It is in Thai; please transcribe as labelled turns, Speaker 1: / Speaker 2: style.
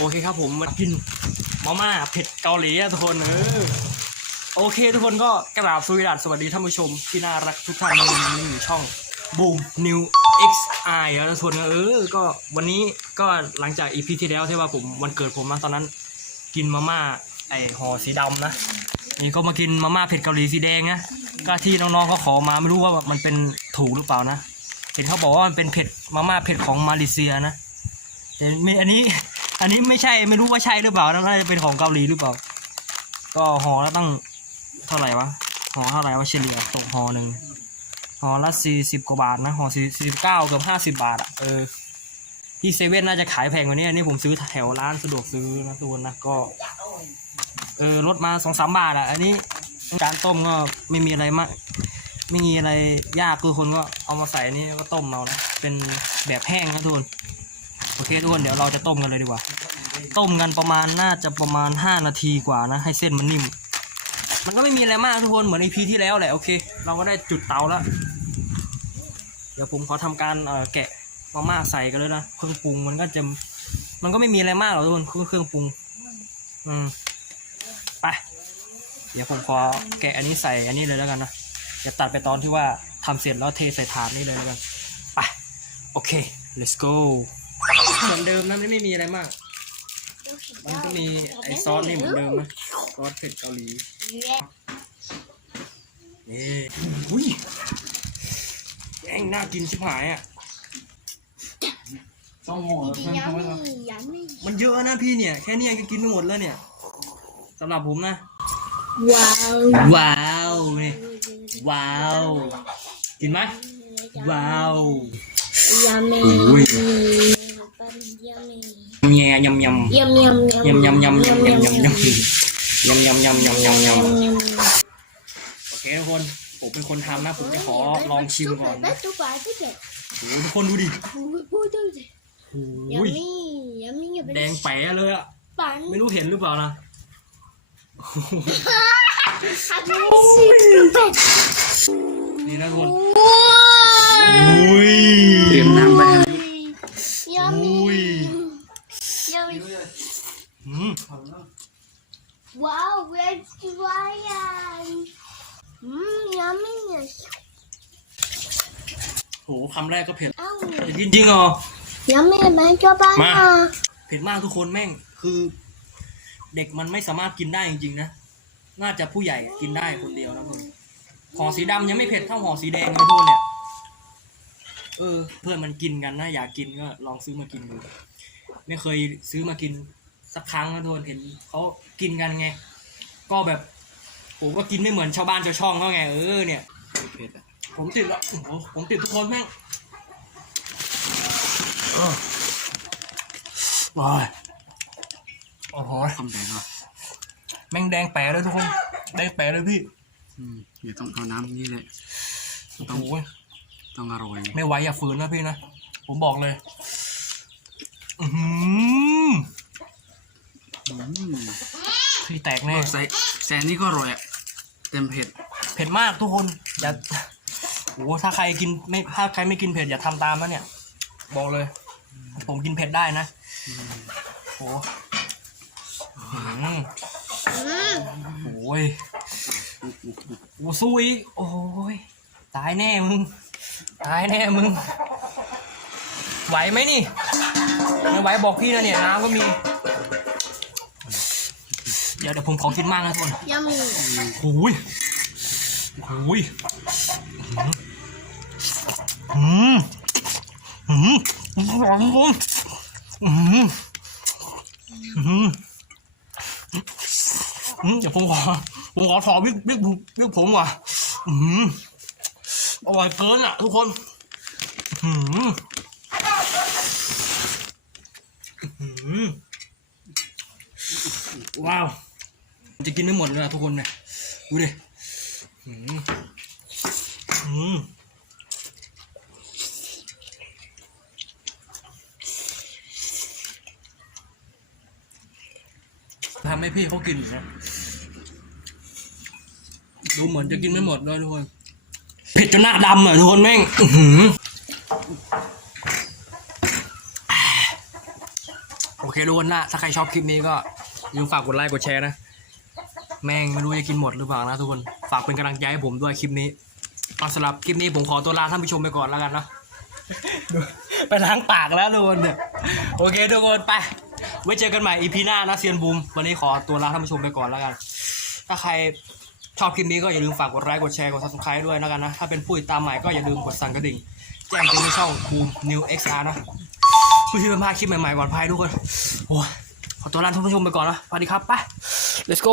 Speaker 1: โอเคครับผมมากินมาม่าเผ็ดเกาหลีอะทุกคนเออโอเค ทุกคนก็กราบสวัสดีสวัสดีท่านผู้ชม ที่น่ารักทุกท่านในนี้ช่อง Boom New X I แล้วทุกคนเออก็วันนี้ก็หลังจากอีพีที่แล้วที่ว่าผมวันเกิดผมนะตอนนั้น กินมาม่าไอห่อสีดำนะนี่ก็มากินมาม่าเผ็ดเกาหลีสีแดงนะก็ที่น้องๆเขาขอมาไม่รู้ว่ามันเป็นถูกหรือเปล่านะเห็นเขาบอกว่ามันเป็นเผ็ดมาม่าเผ็ดของมาเลเซียนะแต่ไม่อันนี้ อันนี้ไม่ใช่ไม่รู้ว่าใช่หรือเปล่าน่าจะเป็นของเกาหลีหรือเปล่า ก็ห่อแล้วตั้งเท่าไหร่วะห่อเท่าไหร่วะเฉลี่ยตกห่อหนึ่งห่อละสี่สิบกว่าบาทนะห่อสี่สิบเก้าเกือบห้าสิบบาทอะเออที่เซเว่นน่าจะขายแพงกว่านี้อันนี้ผมซื้อแถวร้านสะดวกซื้อนะทุกคนนะก็ เออลดมาสองสามบาทอะ อันนี้การต้มก็ไม่มีอะไรมากไม่มีอะไรยากคือคนก็เอามาใส่นี่ก็ต้มเอานะเป็นแบบแห้งนะทุกคน โอเคทุกคนเดี๋ยวเราจะต้มกันเลยดีกว่า ต้มกันประมาณน่าจะประมาณห้านาทีกว่านะ ให้เส้นมันนิ่ม มันก็ไม่มีอะไรมากทุกคนเหมือนในพีที่แล้วแหละโอเค เราก็ได้จุดเตาแล้วเดี๋ยวผมขอทำการเอ่อแกะมาม่าใส่กันเลยนะเครื่องปรุงมันก็จะมันก็ไม่มีอะไรมากหรอกทุกคนเครื่องเครื่องปรุง อืมไปเดี๋ยวผมขอแกะอันนี้ใส่อันนี้เลยแล้วกันนะจะตัดไปตอนที่ว่าทำเสร็จแล้วเทใส่ถาดนี่เลยแล้วกันไปโอเค let's go เหมือนเดิมนะไม่ไม่มีอะไรมาก มันก็มีไอซอสนี่เหมือนเดิมนะซอสเผ็ดเกาหลีนี่อุ้ยแย่งน่ากินชิบหายอะต้องห่อเพิ่มเข้าไปก่อน
Speaker 2: yummy
Speaker 1: มันเยอะนะพี่เนี่ย แค่เนี้ก็กินไม่หมดแล้วเนี่ยสำหรับผมนะ
Speaker 2: wow
Speaker 1: ว้าวนี่ว้าว กินไหมว้าว
Speaker 2: yummy
Speaker 1: Ui.
Speaker 2: Yummy
Speaker 1: แง่ยำยำ
Speaker 2: yum yum yum
Speaker 1: ยำยำยำยำยำยำยำยำยำยำยำยำยำ
Speaker 2: yum
Speaker 1: โอเคทุกคนผมเป็นคนทำนะผมจะขอลองชิมก่อนนะ
Speaker 2: Bắt tôi phải cái gì?
Speaker 1: โอ้โหทุกคนดูดิ
Speaker 2: Ui, tôi gì?
Speaker 1: โอ้ย
Speaker 2: Yummy, yummy, yummy.
Speaker 1: แดงแป๋เลยอะไม่
Speaker 2: Bánh.
Speaker 1: รู้เห็นหรือเปล่านะนี่นะทุกคนอุ้ย
Speaker 3: เตรียมน้ำไปให้
Speaker 2: Yummy.
Speaker 1: Ui.
Speaker 2: Yummy.
Speaker 1: อืม
Speaker 2: Wow, red lion. Mmm, yummy.
Speaker 1: โหคำแรกก็เผ็ด
Speaker 2: Ow.
Speaker 1: จะกินจริงเหรอ
Speaker 2: Yummy, bạn cho ba
Speaker 1: Mà.
Speaker 2: nè.
Speaker 1: เผ็ดมากทุกคนแม่งคือ เด็กมันไม่สามารถกินได้จริงๆนะ น่าจะผู้ใหญ่กินได้คนเดียวนะเพื่อนห่อสีดำยังไม่เผ็ดเท่าห่อสีแดงนะทุกคนเนี่ย เออ เพื่อนมันกินกันนะอยากกินก็ลองซื้อมากินดู ไม่เคยซื้อมากิน สักครั้งนะทุกคนเห็นเขากินกันไง ก็แบบผมก็กินไม่เหมือนชาวบ้านชาวช่องเขาไงเออเนี่ย
Speaker 3: เผ็ดอะ
Speaker 1: ผมติดแล้วโอ้โหผมติดทุกคนแม่งเออว้ายโอ้โห
Speaker 3: ทำแดงอะ
Speaker 1: แม่งแดงแป๋เลยทุกคนแดงแป๋เลยพี่
Speaker 3: อืมเดี๋ยวต้องเอาน้ำนี่แหละ
Speaker 1: โอ้โห
Speaker 3: ต้องอร่อย
Speaker 1: ไม่ไหวอย่าฝืนนะพี่นะ ผมบอกเลย อือหือ
Speaker 3: อืม
Speaker 1: พี่ แตกแน่
Speaker 3: ใส่แซนนี่ก็อร่อยอะ เต็มเผ็ด
Speaker 1: เผ็ดมากทุกคนอย่าโอ้โหถ้าใครกินไม่ถ้าใครไม่กินเผ็ดอย่าทำตามนะเนี่ย บอกเลย ผมกินเผ็ดได้นะโอ้โหอื้อหือ
Speaker 2: Mmm.
Speaker 1: โอ้ยโอ้สู้อีกโอ้ยตายแน่มึง ตายแน่มึง ไหวไหมนี่ไม่ไหวบอกพี่นะเนี่ยน้ำก็มี เดี๋ยวเดี๋ยวผมขอกินมากนะทุกคน
Speaker 2: Yummy.
Speaker 1: โอ้ยโอ้ยอืมอืมอืมอร่อยทุกคนอืมอืมอืมเดี๋ยวผมขอผมขอถอบิ๊กบิ๊กบิ๊กผมว่ะอืมอร่อยเกินอะ ทุกคนอืมอืมว้าว จะกินไม่หมดเลยอะทุกคนเนี่ยดูดิอืมอืมทำให้พี่เขากินนะดูเหมือนจะกินไม่หมดเลยทุกคนเผ็ดจนหน้าดำอะทุกคนแม่งอืโอเคทุกคนนะถ้าใครชอบคลิปนี้ก็อย่าลืมฝากกดไลค์กดแชร์นะ แม่งไม่รู้จะกินหมดหรือเปล่านะทุกคน ฝากเป็นกำลังใจให้ผมด้วยคลิปนี้เอาสำหรับคลิปนี้ผมขอตัวลาท่านผู้ชมไปก่อนแล้วกันนะ ไปล้างปากแล้วทุกคนเนี่ยโอเคทุกคนไป ไว้เจอกันใหม่อีพีหน้านะเซียนบูม วันนี้ขอตัวลาท่านผู้ชมไปก่อนแล้วกัน ถ้าใครชอบคลิปนี้ก็อย่าลืมฝากกดไลค์กดแชร์กด subscribe ด้วยแล้วกันนะ ถ้าเป็นผู้ติดตามใหม่ก็อย่าลืมกดสั่นกระดิ่ง แจ้งเตือนในช่องบูม New XR นะเพื่อที่จะไม่พลาดคลิปใหม่ๆก่อนใครทุกคนโอ้ขอตัวลาท่านผู้ชมไปก่อนนะสวัสดีครับไป let's go